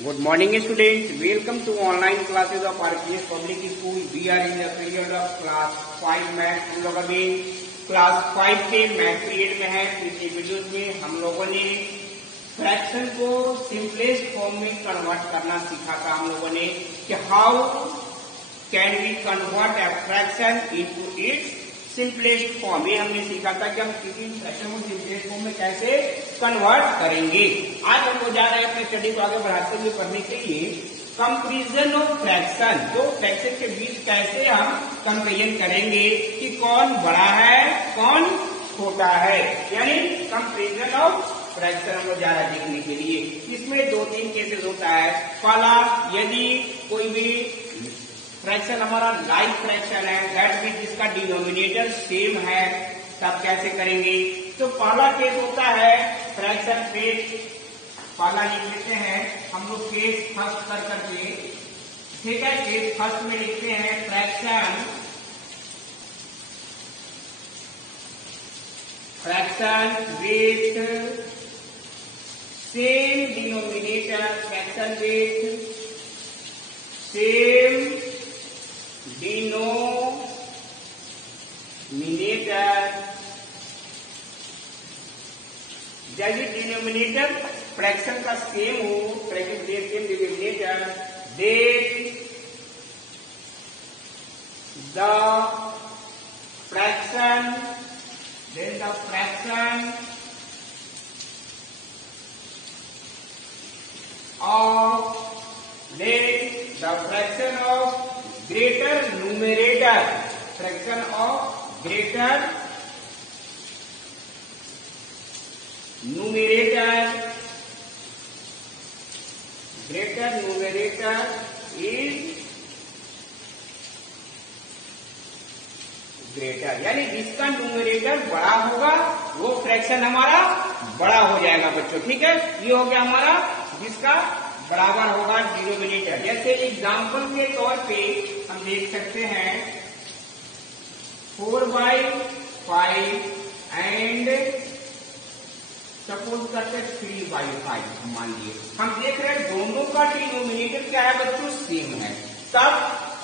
Good morning, students. Welcome to online classes of RPS Public School. We are in the period of class 5 math. हम लोग अभी class 5 के math period में है. पिछले videos में हम लोगों ने फ्रैक्शन को सिंपलेस्ट फॉर्म में कन्वर्ट करना सीखा था. हम लोगों ने कि how can we convert a fraction into its simplest form. ये हमने सीखा था कि हम किसी फ्रैक्शन को सिंपलेस्ट फॉर्म में कैसे कन्वर्ट करेंगे. आज हम लोग जा रहे हैं अपने स्टडी को आगे बढ़ाते हुए पढ़ने के लिए कंपैरिजन ऑफ फ्रैक्शन. तो फ्रैक्शन के बीच कैसे हम कंपैरिजन करेंगे कि कौन बड़ा है कौन छोटा है, यानी कंपैरिजन ऑफ फ्रैक्शन हम लोग जा रहे हैं देखने के लिए. इसमें दो तीन केसेस होता है. पहला, यदि कोई भी फ्रैक्शन हमारा लाइक फ्रैक्शन है, दैट मीन जिसका डिनोमिनेटर सेम है, तब कैसे करेंगे. तो पहला केस होता है फ्रैक्शन केस. पहला लिख लेते हैं हम लोग केस फर्स्ट कर करके. ठीक है, केस फर्स्ट में लिखते हैं fraction with same denominator. Fraction with same denominator. जब डिनोमिनेटर फ्रैक्शन का सेम हो, fraction same denominator, then the fraction of greater numerator, fraction of greater numerator is greater, यानी जिसका न्यूमरेटर बड़ा होगा वो फ्रैक्शन हमारा बड़ा हो जाएगा बच्चों. ठीक है, ये हो गया हमारा जिसका बराबर होगा डिनोमिनेटर. जैसे एग्जाम्पल के तौर पे हम देख सकते हैं 4/5 एंड सपोज करते 3/5. हम मान लिए हम देख रहे हैं दोनों का डिनोमिनेटर क्या है बच्चों, सेम है. तब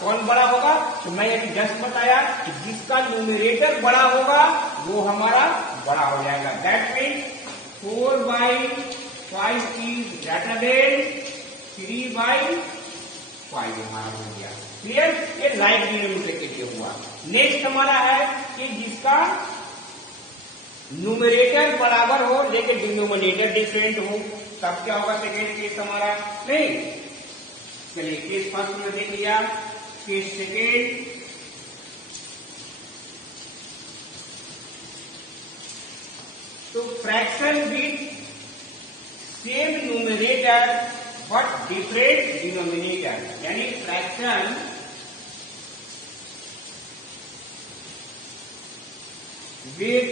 कौन बड़ा होगा, तो मैं अभी जस्ट बताया कि जिसका न्यूमरेटर बड़ा होगा वो हमारा बड़ा हो जाएगा. That mean 4/5 is greater than 3/5 हमारा हो गया. क्लियर, ये लाइक डिनोमिनेटर के लिए हुआ. नेक्स्ट हमारा है कि जिसका न्यूमरेटर बराबर हो लेकिन डिनोमिनेटर डिफरेंट हो, तब क्या होगा सेकेंड केस हमारा. नहीं, चलिए केस फर्स्ट में देख लिया. केस सेकेंड, तो fraction with same numerator but different denominator, यानी fraction with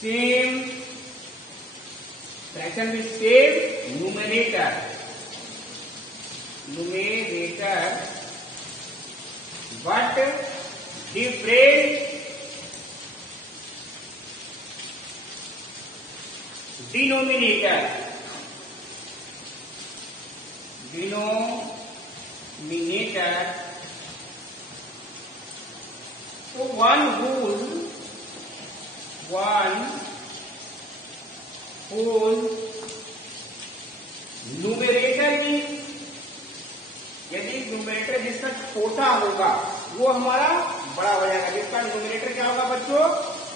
same numerator but different denominator. तो one whole न्यूमरेटर की, यदि न्यूमरेटर जिसका छोटा होगा वो हमारा बड़ा हो जाएगा. जिसका न्यूमरेटर क्या होगा बच्चों,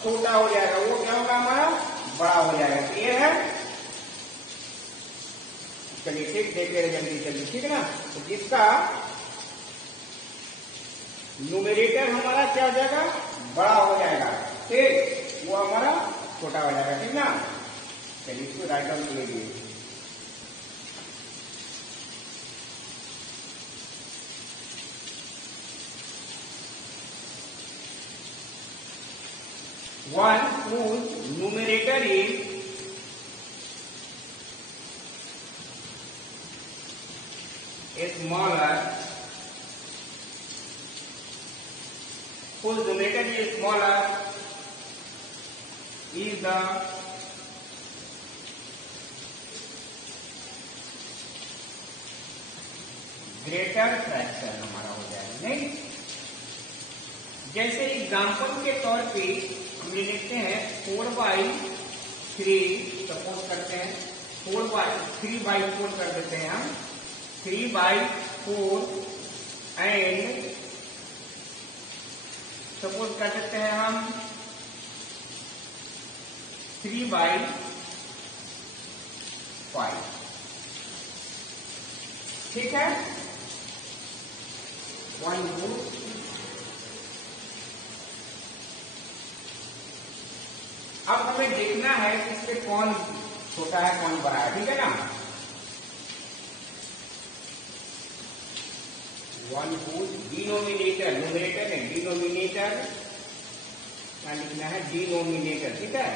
छोटा हो जाएगा, वो क्या होगा हमारा बड़ा हो जाएगा. क्लियर है. चलिए ठीक, देखते रहे जल्दी. ठीक है ना. तो जिसका न्यूमरेटर हमारा क्या हो जाएगा, बड़ा हो जाएगा, ठीक, वो हमारा छोटा हो जाएगा. ठीक ना. चलिए इसको राइट डाउन कर लीजिए. One whose numerator is smaller, whose numerator is smaller is the greater fraction हमारा हो जाएगा। नहीं, जैसे एग्जाम्पल के तौर पे हम ये लिखते हैं 4/3, सपोज करते हैं 3/4 कर देते हैं हम, 3/4 एंड सपोज कर देते हैं हम 3/5। ठीक है, 1/4। अब हमें देखना है कि इसमें कौन छोटा है कौन बड़ा है। ठीक है ना, 1/4 डिनोमिनेटर, न्यूमरेटर है, डिनोमिनेटर क्या लिखना है, डिनोमिनेटर। ठीक है,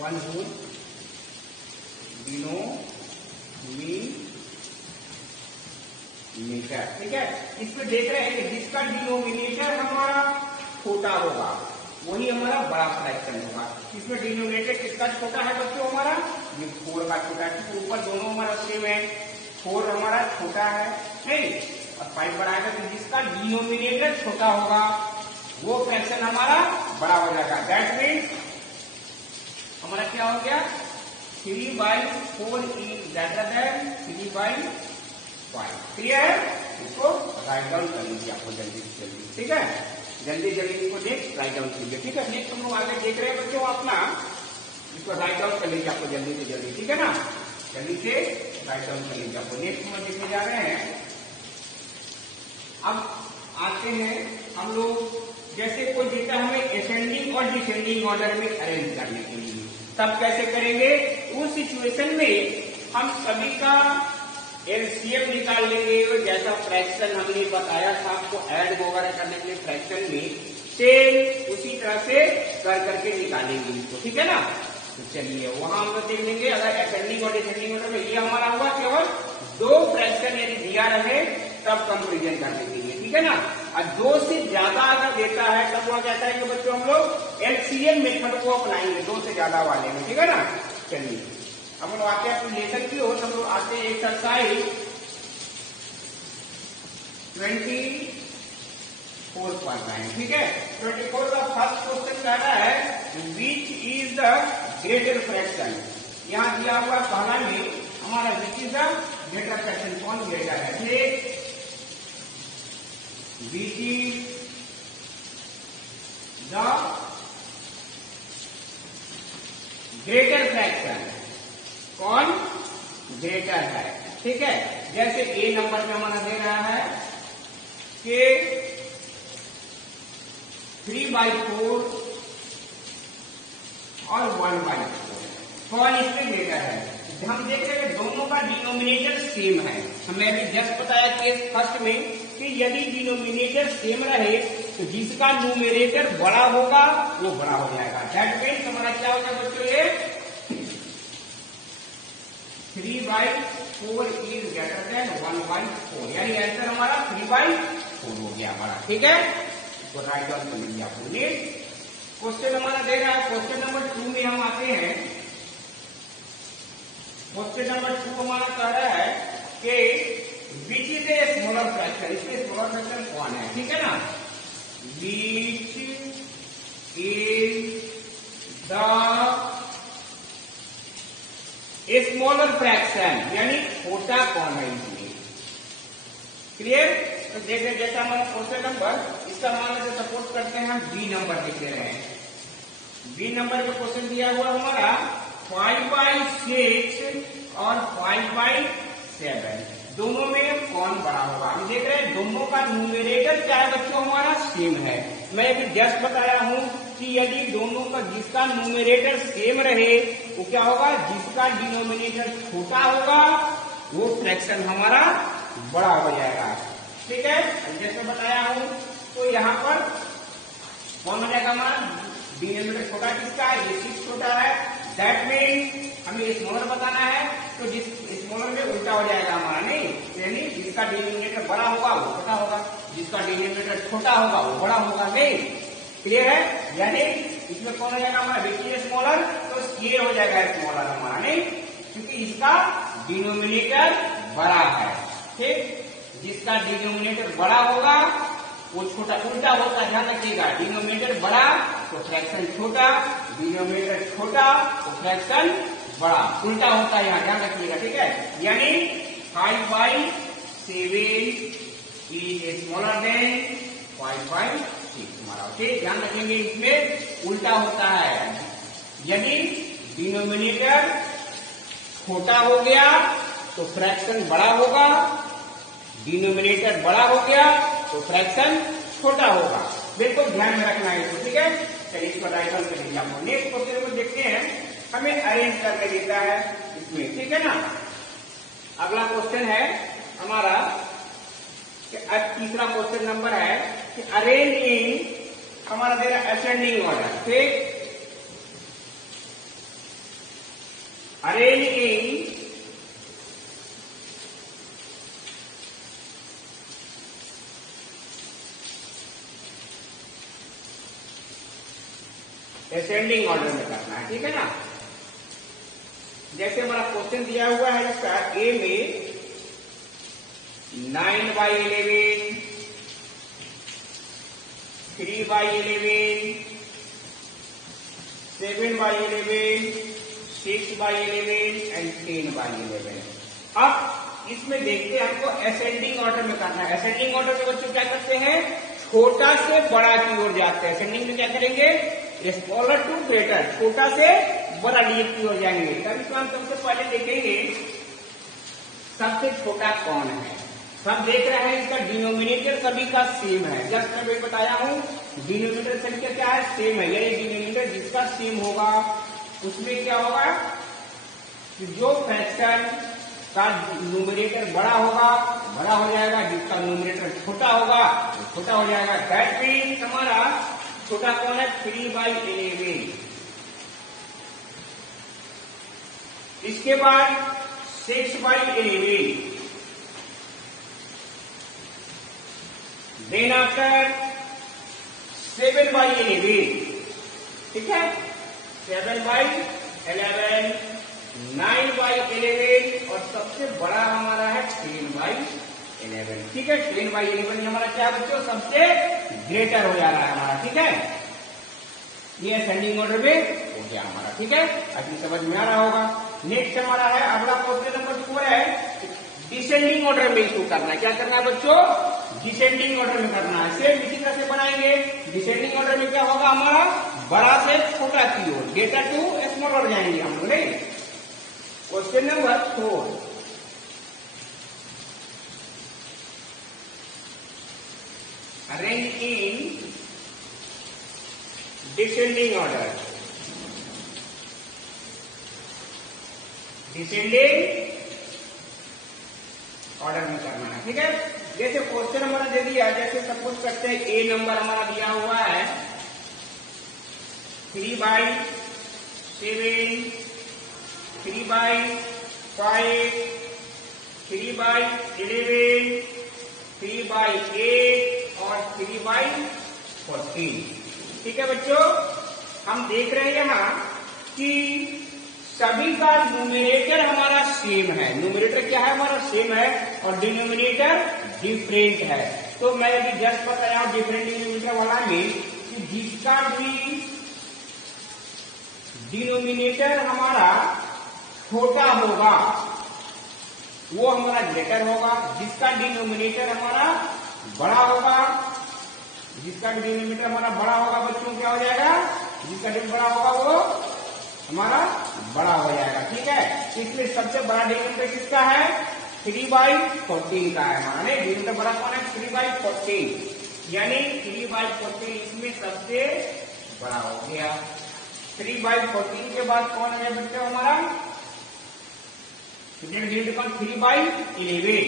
1/4 डिनोमिनेटर। ठीक है, इसमें देख रहे हैं कि जिसका डिनोमिनेटर हमारा छोटा होगा वही हमारा बड़ा फ्रैक्शन होगा। इसमें डिनोमिनेटर किसका छोटा है बच्चों, हमारा ये 4 का छोटा है, क्योंकि ऊपर दोनों हमारा सेम है, 4 हमारा छोटा है नहीं, और 5 बड़ा है। तो जिसका डिनोमिनेटर छोटा होगा वो फ्रैक्शन हमारा बड़ा हो जाएगा। दैट मीन्स हमारा क्या हो गया, 3/4 इज ग्रेटर देन 3/5। क्लियर है, इसको राइट डाउन कर लीजिए आपको जल्दी से जल्दी। ठीक है, जल्दी जल्दी इसको देख राइट डाउन कीजिए। ठीक है, नेक्स्ट हम लोग आगे देख रहे हैं बच्चों, अपना इसको राइट डाउन कर लीजिए आपको जल्दी से जल्दी। ठीक है ना, जल्दी से राइट डाउन कर लीजिए आपको। नेक्स्ट हम देखने जा रहे हैं, अब आते हैं हम लोग, जैसे कोई डेटा हमें असेंडिंग और डिसेंडिंग ऑर्डर में अरेंज करने के लिए, तब कैसे करेंगे, उस सिचुएशन में हम सभी का एलसीएम निकाल लेंगे। और जैसा फ्रैक्शन हमने बताया था आपको ऐड वगैरह करने के लिए फ्रैक्शन में, सेम उसी तरह से कर करके निकालेंगे इसको। ठीक है ना, तो चलिए वहां हम लोग देख लेंगे। अगर असेंडिंग और डिसेंडिंग ऑर्डर में ये हमारा हुआ केवल 2 फ्रैक्शन यदि दिया रहे तब कंपेरिजन करने के लिए। ठीक है ना, और 2 से ज्यादा अगर देता है तब वह कहता है कि बच्चों हम लोग एलसीएम मेथड को अपनाएंगे 2 से ज्यादा वाले में। ठीक है ना, चलिए अब लोग आते हैं अपने लेसन की ओर। हम लोग आते हैं एक्सरसाइज 24.9। ठीक है, 24 का फर्स्ट क्वेश्चन कह रहा है which is the greater fraction. यहां दिया हुआ पहला में हमारा which is the greater fraction, कौन ग्रेटर है, which is the greater fraction, कौन ग्रेटर है। ठीक है, जैसे ए नंबर में हमारा दे रहा है कि 3/4 और 1/4, कौन इसमें ग्रेटर है। हम देख रहे हैं दोनों का डिनोमिनेटर सेम है। हमें अभी जस्ट बताया केस फर्स्ट में कि यदि डिनोमिनेटर सेम रहे तो जिसका न्यूमरेटर बड़ा होगा वो बड़ा हो जाएगा। दैट मीन्स हमारा क्या होगा बच्चों, ये 3/4 इज ग्रेटर देन 1/4, यानी आंसर हमारा 3/4 हो गया हमारा। ठीक है, तो राइट डाउन कर लीजिए आपको। नेक्स्ट क्वेश्चन हमारा दे रहा है, क्वेश्चन नंबर 2 में हम आते हैं। क्वेश्चन नंबर 2 हमारा कह रहा है कि which is a smaller fraction, इसमें स्मॉलर फ्रैक्शन कौन है। ठीक है ना, which is the smaller fraction, यानी छोटा कौन है इसमें। क्लियर, तो जैसे जैसा हमारा क्वेश्चन नंबर, इसका मान से सपोर्ट करते हैं हम बी नंबर लिख ले रहे हैं। बी नंबर का क्वेश्चन दिया हुआ हमारा 5/6 और 5/7, दोनों में कौन बड़ा होगा। हम देख रहे हैं दोनों का न्यूमरेटर क्या है बच्चों, हमारा सेम है। मैं अभी जस्ट बताया हूं कि यदि दोनों का जिसका न्यूमरेटर सेम रहे वो क्या होगा, जिसका डिनोमिनेटर छोटा होगा वो फ्रैक्शन हमारा बड़ा हो जाएगा। ठीक है, जैसे बताया हूं, तो यहाँ पर कौन हो जाएगा हमारा, डिनोमिनेटर छोटा किसका है, ये 6 छोटा है। दैट मीन्स हमें स्मॉलर बताना है, तो जिस स्मॉलर में उल्टा हो जाएगा हमारा, नहीं, यानी जिसका डिनोमिनेटर बड़ा होगा वो छोटा होगा, जिसका डिनोमिनेटर छोटा होगा वो बड़ा होगा। नहीं, क्लियर है, यानी इसमें कौन हो जाएगा हमारा, विच स्मॉलर, तो ये हो जाएगा स्मॉलर हमारा, नहीं, क्योंकि इसका डिनोमिनेटर बड़ा है। ठीक, जिसका डिनोमिनेटर बड़ा होगा वो छोटा, उल्टा होता, ध्यान रखिएगा, डिनोमिनेटर बड़ा तो फ्रैक्शन छोटा, डिनोमिनेटर छोटा तो फ्रैक्शन बड़ा, उल्टा होता है यहाँ, ध्यान रखिएगा, ठीक है। यानी 5/7 इज स्मॉलर देन 5/6 हमारा, ठीक, ध्यान रखेंगे, इसमें उल्टा होता है। यदि डिनोमिनेटर छोटा हो गया तो फ्रैक्शन बड़ा होगा, डिनोमिनेटर बड़ा हो गया तो फ्रैक्शन छोटा होगा, बिल्कुल ध्यान में रखना है इसको, ठीक है। चलिए इसको राइट आंसर करेंगे हम लोग। नेक्स्ट क्वेश्चन को देखते हैं, हमें अरेंज करने देता है इसमें, ठीक है ना। अगला क्वेश्चन है हमारा, अब तीसरा क्वेश्चन नंबर है कि अरेंज इन, हमारा दे रहा असेंडिंग ऑर्डर, ठीक, अरेंज इन असेंडिंग ऑर्डर में करना है, ठीक है ना। जैसे हमारा क्वेश्चन दिया हुआ है इसका, ए में 9/11, 3/11, 7/11, 6/11 एंड 10/11। अब इसमें देखते हैं, हमको असेंडिंग ऑर्डर में करना है। असेंडिंग ऑर्डर में बच्चों क्या करते हैं, छोटा से बड़ा की ओर जाते हैं। असेंडिंग में क्या करेंगे, स्मॉलर टू ग्रेटर, छोटा से बड़ा डिजिट की ओर जाएंगे। तब इसमें हम सबसे पहले देखेंगे सबसे छोटा कौन है। सब देख रहे हैं, इसका डिनोमिनेटर सभी का सेम है, जस्ट मैं भी बताया हूं, डिनोमिनेटर सभी का क्या है, सेम है। यानी डिनोमिनेटर जिसका सेम होगा उसमें क्या होगा कि जो फ्रैक्शन का न्यूमरेटर बड़ा होगा बड़ा हो जाएगा, जिसका न्यूमरेटर छोटा होगा वो छोटा हो जाएगा। दैट मीन्स हमारा छोटा कौन है, 3/11। इसके बाद 6/11, देन आफ्टर 7/11, ठीक है, 7/11, 9/11 और सबसे बड़ा हमारा है 10/11, ठीक है। 10/11 हमारा क्या है बच्चों, सबसे ग्रेटर हो जा रहा है हमारा, ठीक है। ये असेंडिंग ऑर्डर में हो गया हमारा, ठीक है, अभी समझ में आ रहा होगा। नेक्स्ट हमारा है अगला क्वेश्चन नंबर 4 है, डिसेंडिंग ऑर्डर में इसको करना है। क्या करना है बच्चों, डिसेंडिंग ऑर्डर में करना है। सेम इसी तरह से बनाएंगे। डिसेंडिंग ऑर्डर में क्या होगा हमारा, बड़ा से छोटा की ओर, ग्रेटर टू स्मॉलर जाएंगे हम लोग, नहीं। Question number 4, arrange in descending order, descending order में करना है, ठीक है। जैसे क्वेश्चन हमारा दे दिया, जैसे सपोज करते हैं ए नंबर हमारा दिया हुआ है 3/7, 3/5, 3/11, 3/8 और 3/14, ठीक है बच्चों। हम देख रहे हैं यहाँ कि सभी का न्यूमरेटर हमारा सेम है। न्यूमरेटर क्या है हमारा, सेम है, और डिनोमिनेटर डिफरेंट है। तो मैं अभी जस्ट बताया डिफरेंट डिनोमिनेटर वाला में कि जिसका भी डिनोमिनेटर हमारा छोटा होगा वो हमारा ग्रेटर होगा, जिसका डिनोमिनेटर हमारा बड़ा होगा, जिसका डिनोमिनेटर हमारा बड़ा होगा बच्चों क्या हो जाएगा, जिसका डिनोमिनेटर बड़ा होगा वो हमारा बड़ा हो जाएगा, ठीक है। इसलिए सबसे बड़ा डिनोमिनेटर किसका है, 3/14 का है हमारा। नहीं, डिनोमिनेटर बड़ा कौन है, 3/14, यानी 3/14 इसमें सबसे बड़ा हो गया। 3/14 के बाद कौन है बच्चों हमारा, डिनोमिनेटर कौन, 3/11।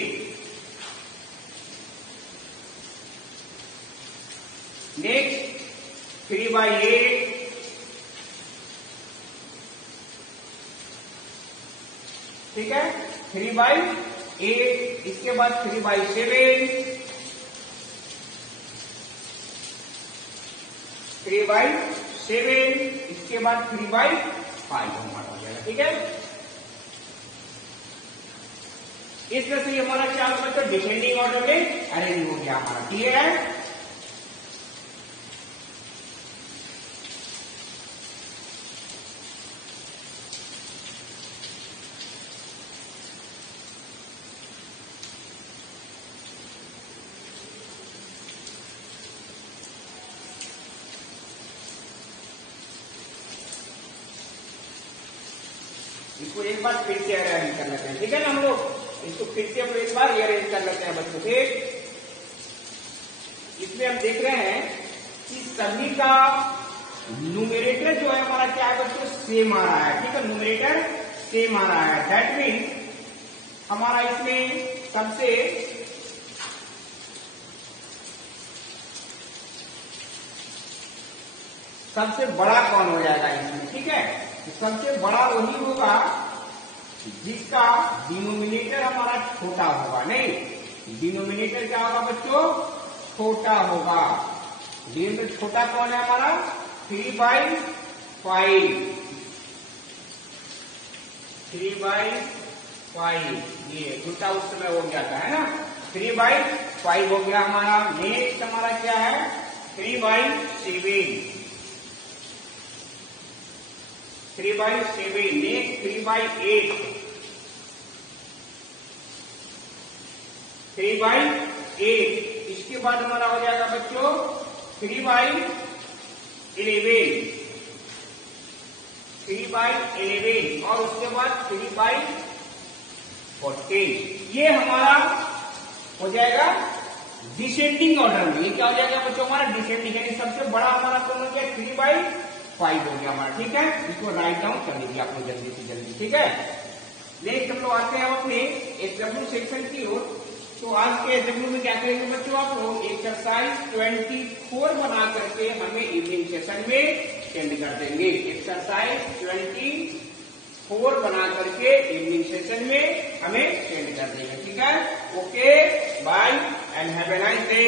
नेक्स्ट 3/8, ठीक है, 3/8। इसके बाद 3/7, 3/7, इसके बाद 3/5 हमारा हो जाएगा, ठीक है। इस तरह से हमारा क्या होगा बच्चों, डिसेंडिंग ऑर्डर में अरेंज हो गया हमारा। क्लियर है? इसको एक बार फिर से अरेंज कर लेते हैं, ठीक है ना हम लोग। इसको फिर से एक बार अरेंज कर लेते हैं बच्चों। ठीक, इसमें हम देख रहे हैं कि सभी का न्यूमरेटर जो है हमारा क्या है बच्चों, सेम आ रहा है। ठीक है, न्यूमरेटर सेम आ रहा है। दैट मीन्स हमारा इसमें सबसे बड़ा कौन हो जाएगा इसमें। ठीक है, तो सबसे बड़ा वही होगा जिसका डिनोमिनेटर हमारा छोटा होगा। नहीं, डिनोमिनेटर क्या होगा बच्चों, छोटा होगा। डिनोमिनेटर छोटा कौन है हमारा, 3/5। 3/5 ये छोटा उस समय हो जाता है ना, 3/5 हो गया हमारा। नेक्स्ट हमारा क्या है, 3/7। 3/7। नेक्स्ट 3/8। 3/8। इसके बाद हमारा हो जाएगा बच्चों 3/11। 3/11 और उसके बाद 3/14। ये हमारा हो जाएगा डिसेंडिंग ऑर्डर में। ये क्या हो जाएगा बच्चों, हमारा डिसेंडिंग, यानी सबसे बड़ा हमारा कौन हो गया, 3/5 हो गया हमारा। ठीक है, इसको राइट डाउन कर लीजिए आप लोग जल्दी से जल्दी। ठीक है, नेक्स्ट हम लोग आते हैं अपने एसडब्ल्यू सेक्शन की ओर। तो आज के एसडब्ल्यू में क्या करेंगे बच्चों, आप लोग एक्सरसाइज 24 बना करके हमें इवनिंग सेशन में सेंड कर देंगे। एक्सरसाइज 24 बना करके इवनिंग सेशन में हमें सेंड कर देंगे। ठीक है, okay, bye and have a nice day.